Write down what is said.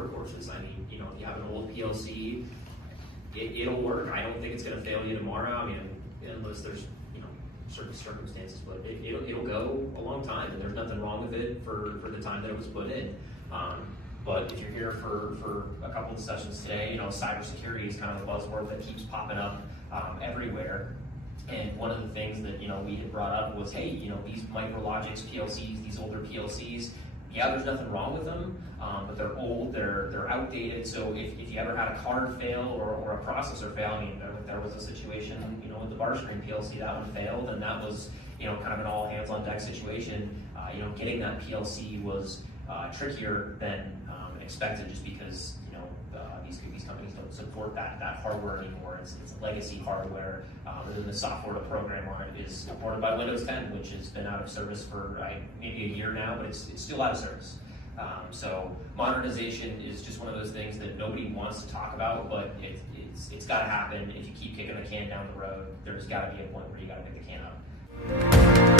workhorses. I mean, if you have an old PLC, it'll work. I don't think it's going to fail you tomorrow. I mean, unless there's certain circumstances, but it'll go a long time, and there's nothing wrong with it for the time that it was put in. But if you're here for a couple of sessions today, cybersecurity is kind of the buzzword that keeps popping up everywhere. And one of the things that we had brought up was, hey, these Micrologics PLCs, these older PLCs, yeah, there's nothing wrong with them, but they're old, they're outdated. So if you ever had a card fail or a processor fail, I mean, there was a situation, with the bar screen PLC, that one failed, and that was, kind of an all hands on deck situation. Getting that PLC was trickier than expected, just because these companies don't support that hardware anymore. It's legacy hardware, and then the software to program on it is supported by Windows 10, which has been out of service for maybe a year now, but it's still out of service. So modernization is just one of those things that nobody wants to talk about, but it's got to happen. If you keep kicking the can down the road, there's got to be a point where you got to pick the can up.